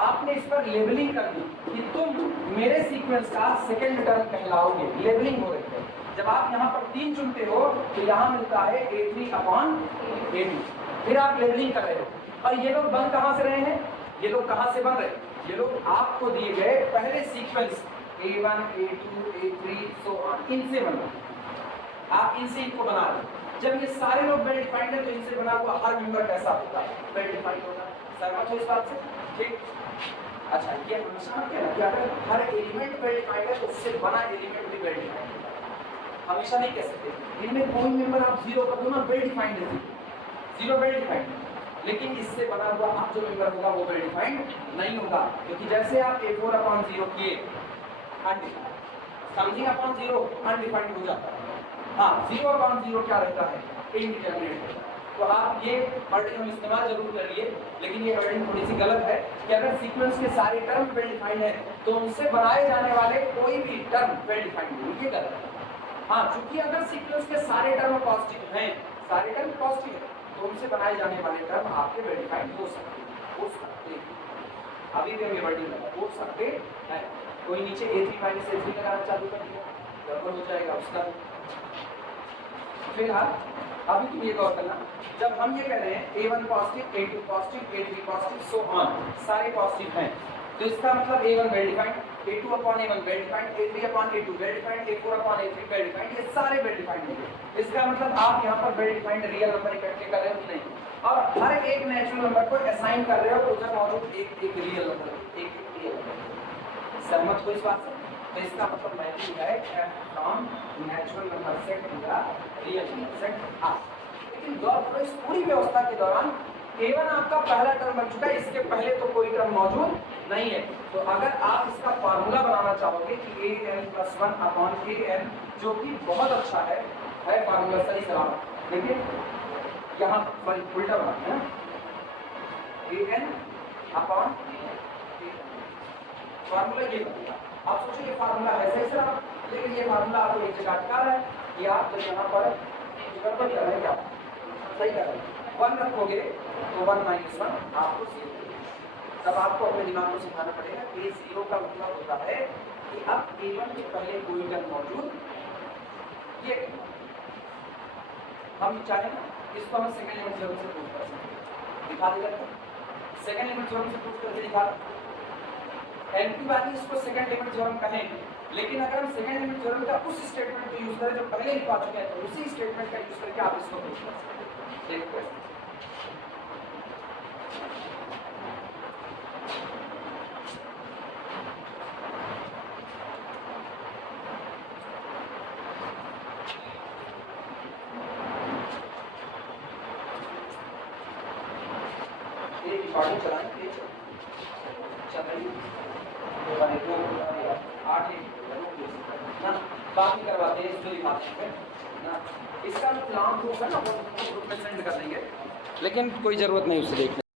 आपने इस पर लेबलिंग कर दी कि तुम मेरे सीक्वेंस का सेकंड टर्म कहलाओगे, लेबलिंग हो रही है। जब आप यहाँ पर 3 चुनते हो तो यहाँ मिलता है A3/A2, फिर आप लेबलिंग कर रहे हो। और ये लोग बन कहाँ से रहे हैं? ये लोग कहाँ से बन रहे हैं? ये लोग आपको दिए गए पहले sequence A1, A2, A3 so on, इनसे बन रहे। आप इनसे इनको बना रहे हो। जब ये सारे लोग वेल डिफाइंड है तो इनसे बना हुआ हर मेंबर कैसा होगा? वेल डिफाइंड होगा। सहमत हो इस बात से? ठीक। अच्छा, ये हमेशा हम कहना कि अगर हर एलिमेंट वेल डिफाइंड है तो उससे बना एलिमेंट भी वेल डिफाइंड है। हमेशा नहीं कह सकते। इनमें कोई मेंबर आप जीरो कर दो ना, वेल डिफाइंड है, जीरो वेल डिफाइंड है। लेकिन इससे बना हुआ आप जो मेंबर होगा वो वेल डिफाइंड नहीं होगा, क्योंकि जैसे आप A4/0 किए अनडिफाइंड, समथिंग अपॉन 0 अनडिफाइंड हो जाता है। हाँ, 0/0 क्या रहता है? इंडिटरमिनेट। तो आप ये वर्डिंग हम इस्तेमाल जरूर करिए, लेकिन ये वर्डिंग थोड़ी सी गलत है कि अगर सीक्वेंस के सारे टर्म वेल डिफाइंड है तो उनसे बनाए जाने वाले कोई भी टर्म वेल डिफाइंड नहीं, ये गलत है। हाँ, चूंकि अगर सीक्वेंस के सारे टर्म पॉजिटिव हैं, सारे टर्म पॉजिटिव है तो उनसे बनाए जाने वाले टर्म आपके वेल डिफाइंड हो सकते हैं। अभी भी हम ये वर्डिंग हो सकते हैं। कोई नीचे A3 - A3 लगाना चालू कर दिया, गड़बड़ हो जाएगा उसका। फिलहाल अभी तुम ये गौर करना, जब हम ये कह रहे हैं A1 positive, A2 positive, A3 positive so on, सारे पॉजिटिव हैं, तो इसका मतलब A1 well defined, A2/A1 well defined, A3/A2 well defined, A4/A3 well defined, ये सारे वेल डिफाइंड हैं। इसका मतलब आप यहाँ पर वेल डिफाइंड रियल नंबर इकट्ठे कर रहे हो कि नहीं, और हर एक नेचुरल नंबर को असाइन कर रहे हो तो उधर मौजूद एक रियल नंबर, एक रियल नंबर। सहमत हो इस बात से? तो इसका मतलब मैपिंग है from natural number set to the real number set R. लेकिन गौर करो, इस पूरी व्यवस्था के दौरान A1 आपका पहला टर्म बन चुका है, इसके पहले तो कोई टर्म मौजूद नहीं है। तो अगर आप इसका फार्मूला बनाना चाहोगे कि an+1/an, जो कि बहुत अच्छा है फार्मूला सही सलामत, लेकिन यहाँ पर उल्टा बनाते हैं an/an, फार्मूला ये बनेगा। आप सोचिए ये फार्मूला है सही सलामत, लेकिन ये फार्मूला आपको एक जगह अटका रहा है कि आप जब यहाँ पर गड़बड़ कर रहे हैं क्या? सही कर रहे हैं। 1 रखोगे तो 1 - 1 आपको 0 देगा। तब आपको अपने दिमाग को सिखाना पड़ेगा कि 0 का मतलब होता है कि अब A1 के पहले कोई टर्म मौजूद ये हम चाहें ना इसको हम सेकंड लिमिट थ्योरम से प्रूव कर सकते हैं। दिखा देगा तो सेकंड लिमिट थ्योरम से प्रूव करके दिखा। एंटी वाली इसको सेकंड लिमिट थ्योरम कहें, लेकिन अगर हम सेकंड लिमिट थ्योरम का उस स्टेटमेंट को यूज करें जो पहले ही पा चुके हैं तो उसी स्टेटमेंट का यूज करके आप इसको प्रूव कर सकते हैं। देखो रिकॉर्डिंग चलाएंगे चल रही है 8 ना बाकी करवाते हैं इसको दिखाते हैं ना। इसका जो प्लान होगा ना वो ग्रुप में सेंड कर देंगे, लेकिन कोई ज़रूरत नहीं उसे देखने।